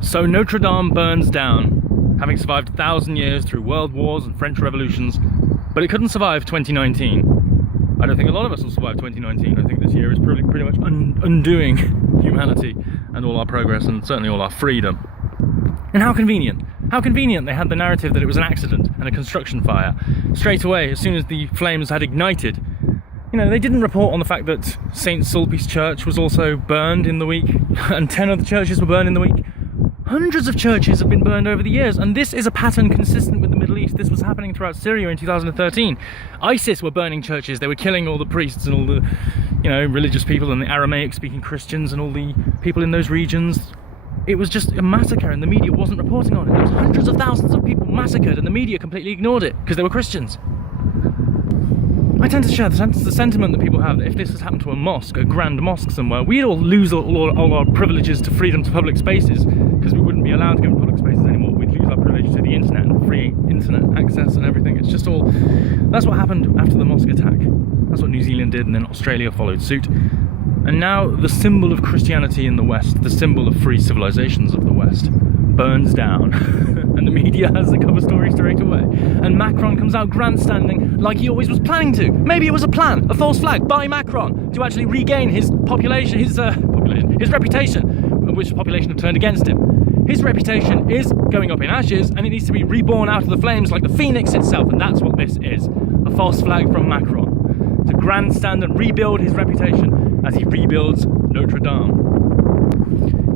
So Notre Dame burns down, having survived 1,000 years through world wars and French revolutions, but it couldn't survive 2019. I don't think a lot of us will survive 2019. I think this year is pretty much undoing humanity and all our progress and certainly all our freedom. And how convenient. How convenient they had the narrative that it was an accident and a construction fire. Straight away, as soon as the flames had ignited, they didn't report on the fact that St. Sulpice Church was also burned in the week, and 10 other churches were burned in the week. Hundreds of churches have been burned over the years, and this is a pattern consistent with the Middle East. This was happening throughout Syria in 2013. ISIS were burning churches. They were killing all the priests and all the, religious people and the Aramaic-speaking Christians and all the people in those regions. It was just a massacre, and the media wasn't reporting on it. There was hundreds of thousands of people massacred, and the media completely ignored it because they were Christians. I tend to share the sentiment that people have that if this has happened to a mosque, a grand mosque somewhere, we'd all lose all our privileges to freedom to public spaces because we wouldn't be allowed to go into public spaces anymore. We'd lose our privilege to the internet and free internet access and everything. It's just all... That's what happened after the mosque attack. That's what New Zealand did, and then Australia followed suit. And now the symbol of Christianity in the West, the symbol of free civilizations of the West, burns down. And the media has the cover story straight away. And Macron comes out grandstanding like he always was planning to. Maybe it was a plan, a false flag by Macron to actually regain his population, his reputation, which the population have turned against him. His reputation is going up in ashes, and it needs to be reborn out of the flames like the phoenix itself. And that's what this is, a false flag from Macron to grandstand and rebuild his reputation as he rebuilds Notre Dame.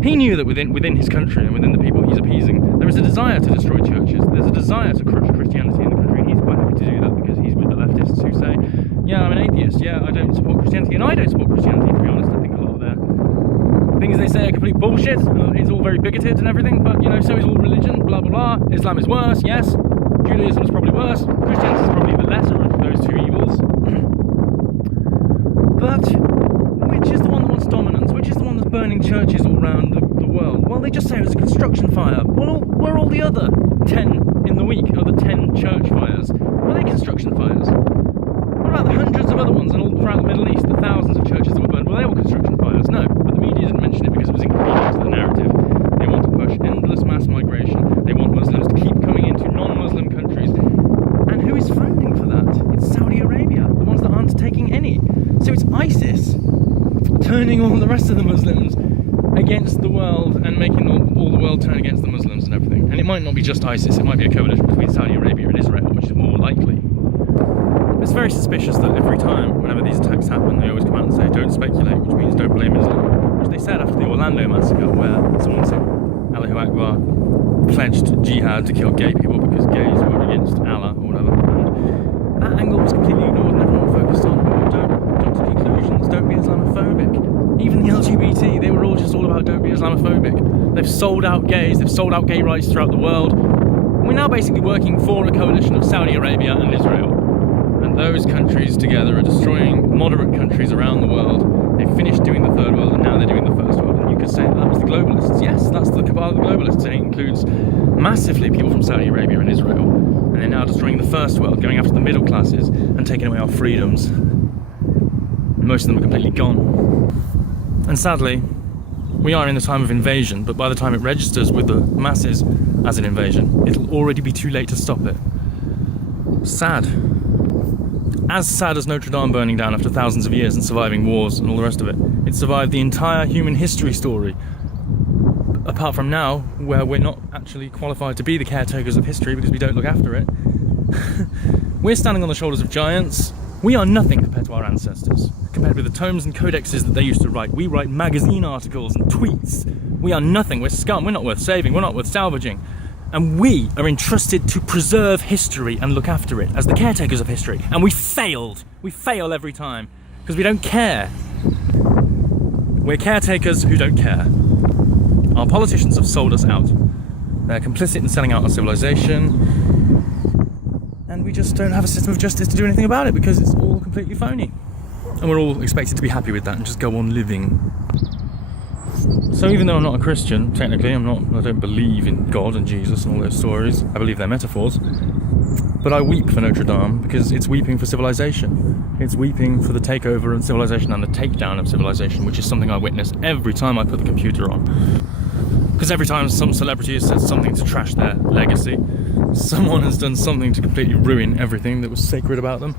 He knew that within his country and within the people he's appeasing, there is a desire to destroy churches. There's a desire to crush Christianity in the country, and he's quite happy to do that because he's with the leftists who say, yeah, I'm an atheist, yeah, I don't support Christianity, and I don't support Christianity, to be honest. I think a lot of their things they say are complete bullshit. It's all very bigoted and everything, but, so is all religion, blah, blah, blah. Islam is worse, yes. Judaism is probably worse. Christianity is probably the lesser of those two evils. But which is the one that wants dominance? Which is the one that's burning churches all around the world? Well, they just say it was a construction fire. Well, where are all the other 10 in the week, other 10 church fires? Were they construction fires? What about the hundreds of other ones and all throughout the Middle East, the thousands of churches that were burned? Were they all construction fires? No, but the media didn't mention it because it was inconvenient to the narrative. They want to push endless mass migration. They want Muslims to keep coming into non-Muslim countries. And who is funding for that? It's Saudi Arabia, the ones that aren't taking any. So it's ISIS turning all the rest of the Muslims against the world and making all the world turn against the Muslims and everything. And it might not be just ISIS, it might be a coalition between Saudi Arabia and Israel, which is more likely. It's very suspicious that every time, whenever these attacks happen, they always come out and say, don't speculate, which means don't blame Islam. Which they said after the Orlando massacre, where someone said Allahu Akbar pledged jihad to kill gay people because gays were against Allah or whatever. And that angle was completely ignored and everyone focused on, don't to conclusions, don't be Islamophobic. Even the LGBT, they were all about don't be Islamophobic. They've sold out gays, they've sold out gay rights throughout the world. We're now basically working for a coalition of Saudi Arabia and Israel. And those countries together are destroying moderate countries around the world. They finished doing the third world and now they're doing the first world. And you could say that was the globalists. Yes, that's the cabal of the globalists. And it includes massively people from Saudi Arabia and Israel. And they're now destroying the first world, going after the middle classes and taking away our freedoms. Most of them are completely gone. And sadly, we are in the time of invasion, but by the time it registers with the masses as an invasion, it'll already be too late to stop it. Sad. As sad as Notre Dame burning down after thousands of years and surviving wars and all the rest of it, it survived the entire human history story. Apart from now, where we're not actually qualified to be the caretakers of history because we don't look after it. We're standing on the shoulders of giants. We are nothing compared to our ancestors. Compared with the tomes and codexes that they used to write. We write magazine articles and tweets. We are nothing. We're scum. We're not worth saving. We're not worth salvaging. And we are entrusted to preserve history and look after it as the caretakers of history. And we failed. We fail every time because we don't care. We're caretakers who don't care. Our politicians have sold us out. They're complicit in selling out our civilization. And we just don't have a system of justice to do anything about it because it's all completely phony. And we're all expected to be happy with that and just go on living. So even though I'm not a Christian, technically I don't believe in God and Jesus and all those stories. I believe they're metaphors. But I weep for Notre Dame because it's weeping for civilization. It's weeping for the takeover of civilization and the takedown of civilization, which is something I witness every time I put the computer on. Because every time some celebrity has said something to trash their legacy, someone has done something to completely ruin everything that was sacred about them.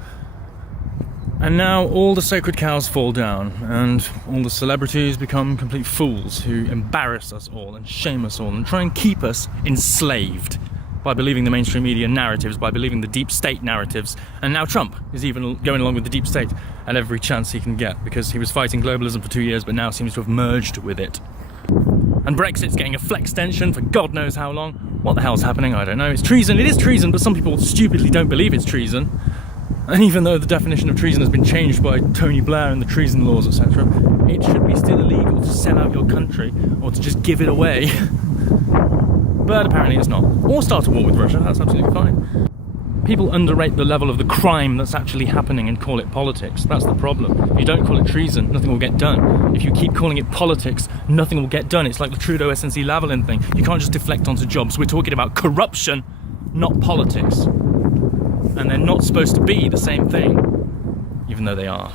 And now all the sacred cows fall down, and all the celebrities become complete fools who embarrass us all and shame us all and try and keep us enslaved by believing the mainstream media narratives, by believing the deep state narratives. And now Trump is even going along with the deep state at every chance he can get, because he was fighting globalism for 2 years but now seems to have merged with it. And Brexit's getting a flex tension for God knows how long. What the hell's happening? I don't know. It's treason. It is treason, but some people stupidly don't believe it's treason. And even though the definition of treason has been changed by Tony Blair and the treason laws, etc., it should be still illegal to sell out your country or to just give it away. But apparently it's not. Or start a war with Russia, that's absolutely fine. People underrate the level of the crime that's actually happening and call it politics. That's the problem. If you don't call it treason, nothing will get done. If you keep calling it politics, nothing will get done. It's like the Trudeau SNC Lavalin thing. You can't just deflect onto jobs. We're talking about corruption, not politics. And they're not supposed to be the same thing, even though they are.